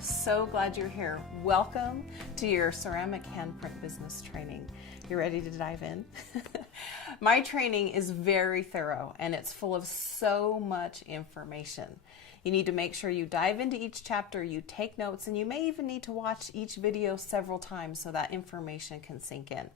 I'm so glad you're here. Welcome to your Ceramic Handprint Business Training. You ready to dive in? My training is very thorough and it's full of so much information. You need to make sure you dive into each chapter, you take notes, and you may even need to watch each video several times so that information can sink in.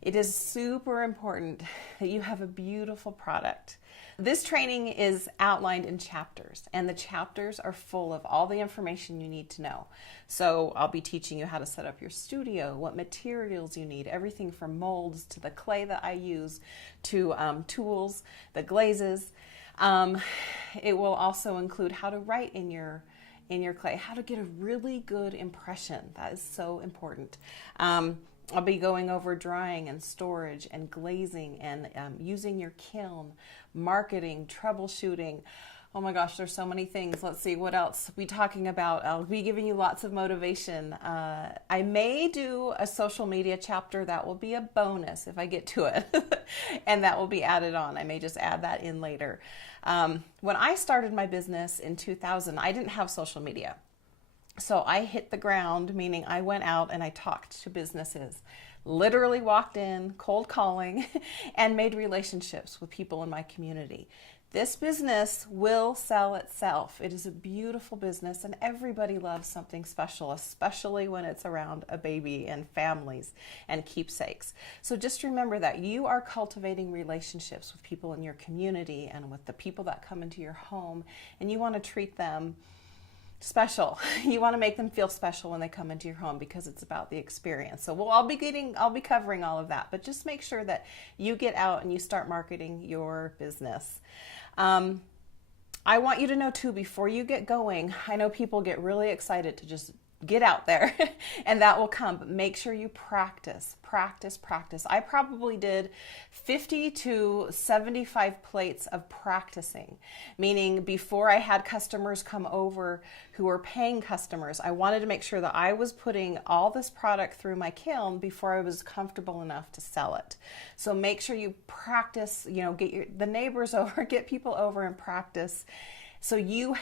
It is super important that you have a beautiful product. This training is outlined in chapters, and the chapters are full of all the information you need to know. So I'll be teaching you how to set up your studio, what materials you need, everything from molds to the clay that I use to tools, the glazes. It will also include how to write in your clay, how to get a really good impression. That is so important. I'll be going over drying and storage and glazing and using your kiln, marketing, troubleshooting. Oh my gosh, there's so many things. Let's see, what else we talking about? I'll be giving you lots of motivation. I may do a social media chapter. That will be a bonus if I get to it. And that will be added on. I may just add that in later. When I started my business in 2000, I didn't have social media. So I hit the ground, meaning I went out and I talked to businesses, literally walked in, cold calling, and made relationships with people in my community. This business will sell itself. It is a beautiful business and everybody loves something special, especially when it's around a baby and families and keepsakes. So just remember that you are cultivating relationships with people in your community and with the people that come into your home, and you want to treat them special. You want to make them feel special when they come into your home because it's about the experience. So I'll be covering all of that, but just make sure that you get out and you start marketing your business. I want you to know too, before you get going, I know people get really excited to just get out there and that will come, but make sure you practice. I probably did 50 to 75 plates of practicing, meaning before I had customers come over who were paying customers, I wanted to make sure that I was putting all this product through my kiln before I was comfortable enough to sell it. So make sure you practice, get the neighbors over, get people over and practice. So you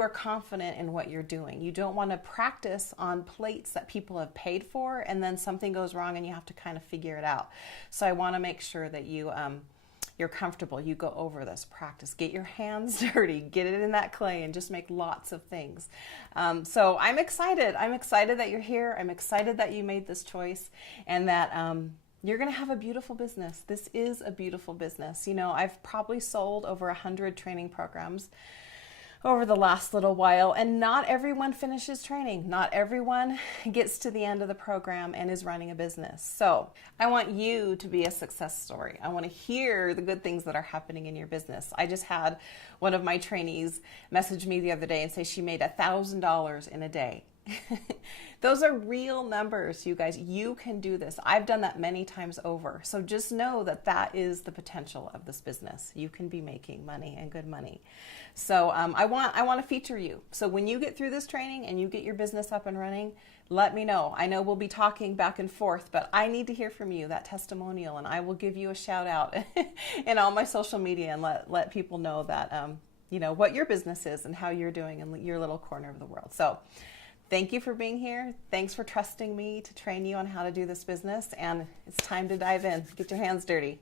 are confident in what you're doing. You don't want to practice on plates that people have paid for and then something goes wrong and you have to kind of figure it out. So I want to make sure that you're comfortable. You go over this, practice, get your hands dirty, get it in that clay and just make lots of things. So I'm excited. I'm excited that you're here. I'm excited that you made this choice and that you're going to have a beautiful business. This is a beautiful business. I've probably sold over 100 training programs over the last little while, and not everyone finishes training. Not everyone gets to the end of the program and is running a business. So I want you to be a success story. I want to hear the good things that are happening in your business. I just had one of my trainees message me the other day and say she made $1,000 in a day. Those are real numbers, you guys. You can do this. I've done that many times over. So just know that that is the potential of this business. You can be making money and good money. So I want to feature you. So when you get through this training and you get your business up and running, let me know. I know we'll be talking back and forth, but I need to hear from you, that testimonial, and I will give you a shout out in all my social media and let people know that what your business is and how you're doing in your little corner of the world. So thank you for being here. Thanks for trusting me to train you on how to do this business. And it's time to dive in. Get your hands dirty.